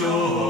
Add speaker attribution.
Speaker 1: rejoice.